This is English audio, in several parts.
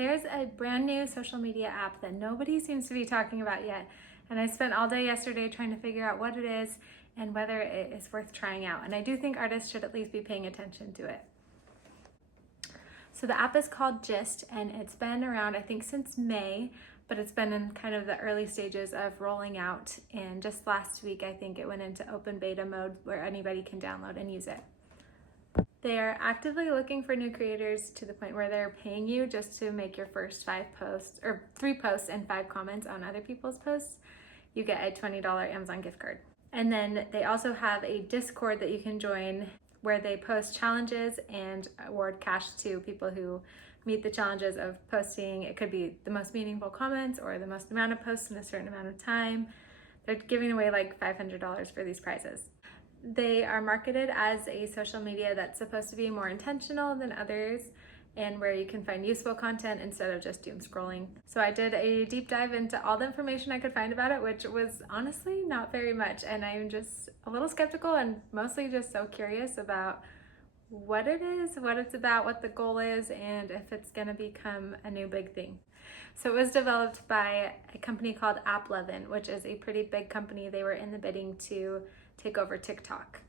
There's a brand new social media app that nobody seems to be talking about yet, and I spent all day yesterday trying to figure out what it is and whether it is worth trying out. And I do think artists should at least be paying attention to it. So the app is called Gist, and it's been around, I think, since May, but it's been in kind of the early stages of rolling out. And just last week, I think it went into open beta mode where anybody can download and use it. They are actively looking for new creators to the point where they're paying you just to make your first 5 posts, or 3 posts and 5 comments on other people's posts. You get a $20 Amazon gift card. And then they also have a Discord that you can join where they post challenges and award cash to people who meet the challenges of posting. It could be the most meaningful comments or the most amount of posts in a certain amount of time. They're giving away like $500 for these prizes. They are marketed as a social media that's supposed to be more intentional than others and where you can find useful content instead of just doom scrolling. So I did a deep dive into all the information I could find about it, which was honestly not very much. And I'm just a little skeptical and mostly just so curious about what it is, what it's about, what the goal is, and if it's gonna become a new big thing. So it was developed by a company called AppLovin, which is a pretty big company. They were in the bidding to take over TikTok.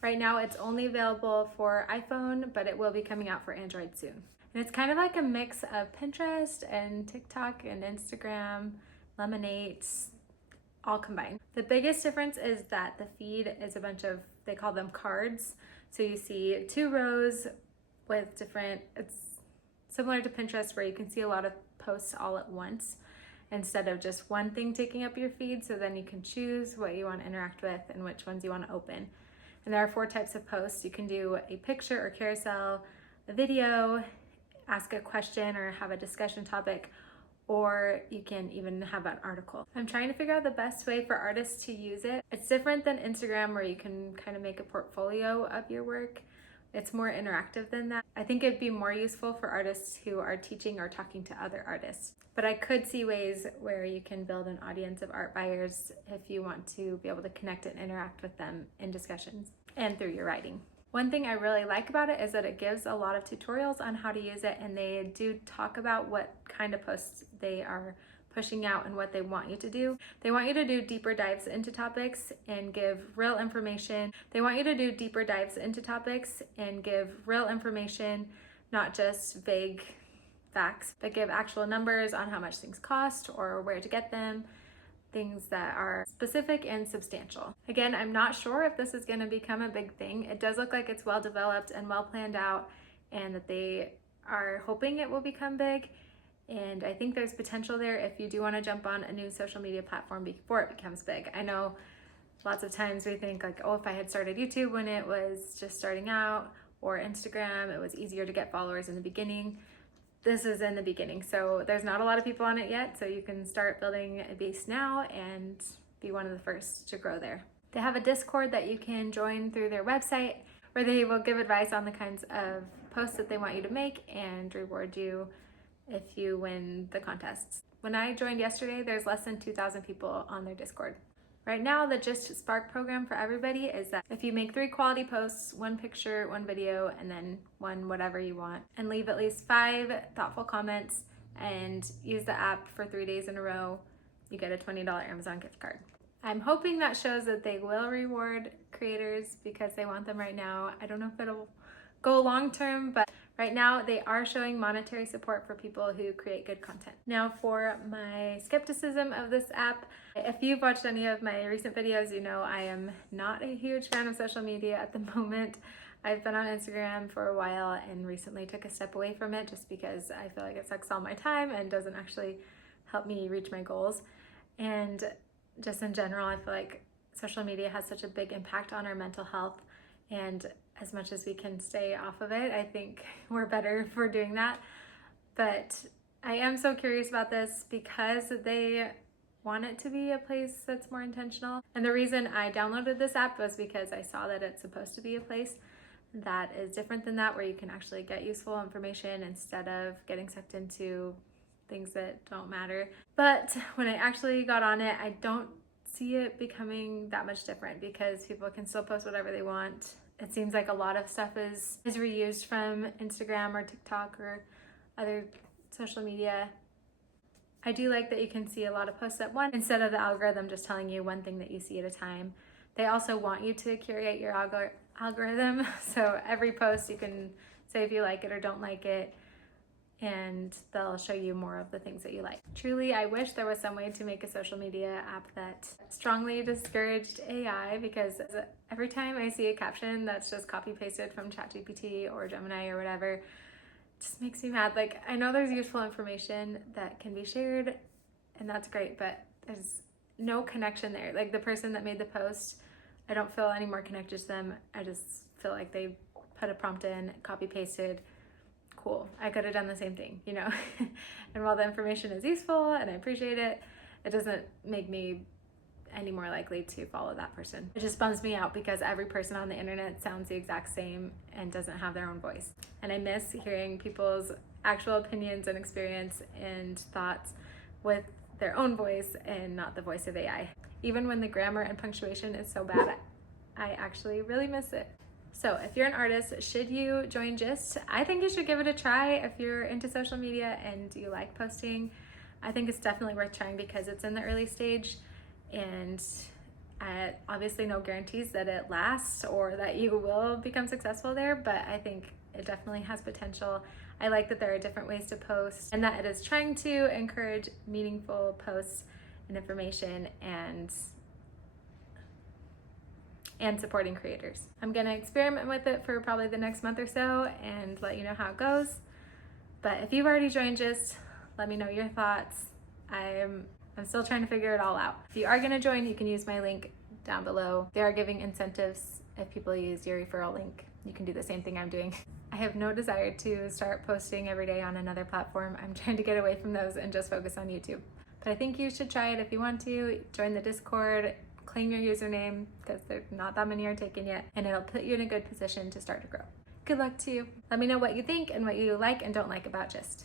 Right now it's only available for iPhone, but it will be coming out for Android soon. And it's kind of like a mix of Pinterest and TikTok and Instagram, Lemonade, all combined. The biggest difference is that the feed is a bunch of, they call them cards. So you see 2 rows with different, it's similar to Pinterest where you can see a lot of posts all at once instead of just one thing taking up your feed. So then you can choose what you want to interact with and which ones you want to open. And there are 4 types of posts. You can do a picture or carousel, a video, ask a question or have a discussion topic, or you can even have an article. I'm trying to figure out the best way for artists to use it. It's different than Instagram where you can kind of make a portfolio of your work. It's more interactive than that. I think it'd be more useful for artists who are teaching or talking to other artists. But I could see ways where you can build an audience of art buyers if you want to be able to connect and interact with them in discussions and through your writing. One thing I really like about it is that it gives a lot of tutorials on how to use it, and they do talk about what kind of posts they are pushing out and what they want you to do. They want you to do deeper dives into topics and give real information. They want you to do deeper dives into topics and give real information, not just vague facts, but give actual numbers on how much things cost or where to get them, things that are specific and substantial. Again, I'm not sure if this is going to become a big thing. It does look like it's well developed and well planned out, and that they are hoping it will become big. And I think there's potential there if you do want to jump on a new social media platform before it becomes big. I know lots of times we think like, oh, if I had started YouTube when it was just starting out, or Instagram, it was easier to get followers in the beginning. This is in the beginning, so there's not a lot of people on it yet, so you can start building a base now and be one of the first to grow there. They have a Discord that you can join through their website where they will give advice on the kinds of posts that they want you to make and reward you if you win the contests. When I joined yesterday, there's less than 2,000 people on their Discord. Right now, the Just Spark program for everybody is that if you make 3 quality posts, 1 picture, 1 video, and then 1 whatever you want, and leave at least 5 thoughtful comments and use the app for 3 days in a row, you get a $20 Amazon gift card. I'm hoping that shows that they will reward creators because they want them right now. I don't know if it'll go long term, but right now they are showing monetary support for people who create good content. Now for my skepticism of this app, if you've watched any of my recent videos, you know I am not a huge fan of social media at the moment. I've been on Instagram for a while and recently took a step away from it just because I feel like it sucks all my time and doesn't actually help me reach my goals. And just in general, I feel like social media has such a big impact on our mental health, and as much as we can stay off of it, I think we're better for doing that. But I am so curious about this because they want it to be a place that's more intentional. And the reason I downloaded this app was because I saw that it's supposed to be a place that is different than that, where you can actually get useful information instead of getting sucked into things that don't matter. But when I actually got on it, I don't see it becoming that much different because people can still post whatever they want. It seems like a lot of stuff is reused from Instagram or TikTok or other social media. I do like that you can see a lot of posts at once instead of the algorithm just telling you one thing that you see at a time. They also want you to curate your algorithm. So every post you can say if you like it or don't like it, and they'll show you more of the things that you like. Truly, I wish there was some way to make a social media app that strongly discouraged AI, because every time I see a caption that's just copy pasted from ChatGPT or Gemini or whatever, it just makes me mad. Like, I know there's useful information that can be shared and that's great, but there's no connection there. Like, the person that made the post, I don't feel any more connected to them. I just feel like they put a prompt in, copy pasted. Cool, I could have done the same thing, you know? And while the information is useful and I appreciate it, it doesn't make me any more likely to follow that person. It just bums me out because every person on the internet sounds the exact same and doesn't have their own voice. And I miss hearing people's actual opinions and experience and thoughts with their own voice and not the voice of AI. Even when the grammar and punctuation is so bad, I actually really miss it. So if you're an artist, should you join Gist? I think you should give it a try if you're into social media and you like posting. I think it's definitely worth trying because it's in the early stage, and obviously no guarantees that it lasts or that you will become successful there, but I think it definitely has potential. I like that there are different ways to post and that it is trying to encourage meaningful posts and information and supporting creators. I'm gonna experiment with it for probably the next month or so and let you know how it goes. But if you've already joined Gist, let me know your thoughts. I'm still trying to figure it all out. If you are gonna join, you can use my link down below. They are giving incentives if people use your referral link. You can do the same thing I'm doing. I have no desire to start posting every day on another platform. I'm trying to get away from those and just focus on YouTube. But I think you should try it if you want to. Join the Discord, claim your username because there's not that many are taken yet, and it'll put you in a good position to start to grow. Good luck to you. Let me know what you think and what you like and don't like about Gist.